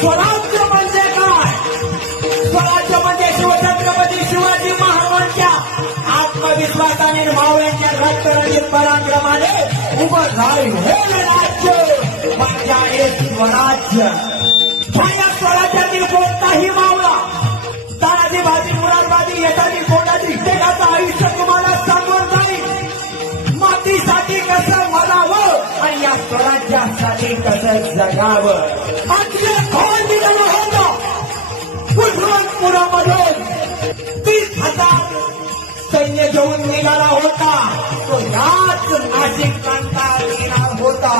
स्वराज्य म्हणजे काय? स्वराज्य म्हणजे शिवछत्रपती शिवाजी महाराजांच्या आत्मविश्वासाने मावळ्यांच्या रक्तरंजित पराक्रमाने उभं झाले हे राज्य म्हणजे आहे स्वराज्य. या स्वराज्यातील कोणताही मावळा तानाजीबाजी, मुरादबाजी, यशाची, कोणाची देशाचं आयुष्य तुम्हाला सांगून जाईल. मातीसाठी कसं मरावं आणि या स्वराज्यासाठी कसं जगावं. अगदी खोल निघालं होतं पुरमधून 30,000 सैन्य घेऊन निघाला होता. तो याच नाशिक प्रांतात येणार होता.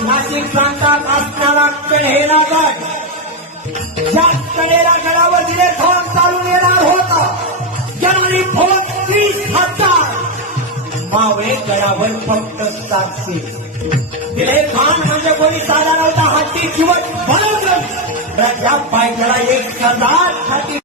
नाशिक प्रांतात असणारा कण्हेरा गड, ज्या कण्हेरा गडावर दिले खान चालून येणार होता. येणारी फौज 30,000, मावळे गडावर फक्त 700. दिले खान म्हणजे कोणी साधा नव्हता. हत्ती जीवन बरोबर राजा पायगडा 1,000 हाती